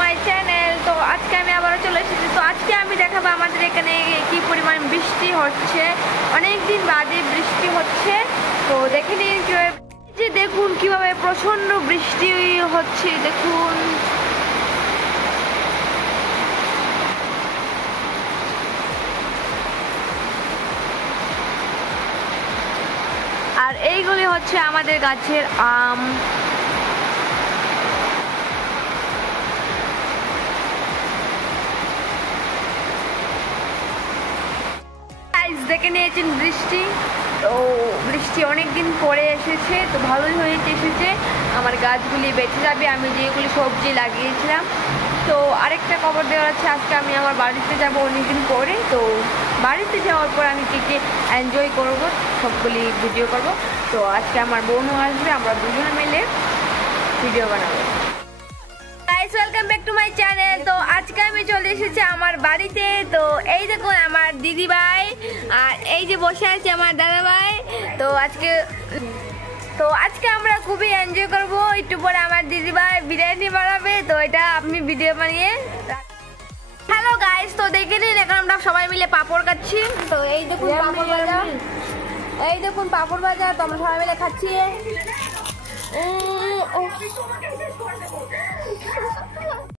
My channel. তো আজকে আমি আবারও চলে এসেছি। তো আজকে আমি দেখাবো আমাদের এখানে কি পরিমাণ বৃষ্টি হচ্ছে। অনেক দিন বাদে বৃষ্টি হচ্ছে। তো দেখে নিন কিভাবে, যে দেখুন কিভাবে প্রচন্ড বৃষ্টি হচ্ছে, দেখুন। আর এইগুলি হচ্ছে আমাদের গাছের আম। দেখে নিয়েছেন বৃষ্টি। তো বৃষ্টি অনেক দিন পরে এসেছে, তো ভালোই হয়েছে এসেছে। আমার গাছগুলি বেঁচে যাবে, আমি যেগুলি সবজি লাগিয়েছিলাম। তো আরেকটা খবর দেওয়ার আছে, আজকে আমি আমার বাড়িতে যাব অনেকদিন পরে। তো বাড়িতে যাওয়ার পর আমি কী এনজয় করব সবগুলি ভিডিও করব। তো আজকে আমার বোনও আসবে, আমরা দুজনে মিলে ভিডিও বানাবো। Guys, welcome back to my channel. তো আজকে আমি চলে এসেছি আমার বাড়িতে। তো এই দেখুন আমার দিদি ভাই, আর এই যে বসে আছে আমার দাদা ভাই। তো আজকে আমরা খুবই এনজয় করব। একটু পরে আমার দিদি ভাই বিরিয়ানি বানাবে, তো এটা আমি ভিডিও বানিয়ে। হ্যালো গাইস, তো দেখে নিন এখন আমরা সবাই মিলে পাপড় খাচ্ছি। তো এই দেখুন পাপড় ভাজা, এই দেখুন পাপড় ভাজা, তো আমরা সবাই মিলে খাচ্ছি।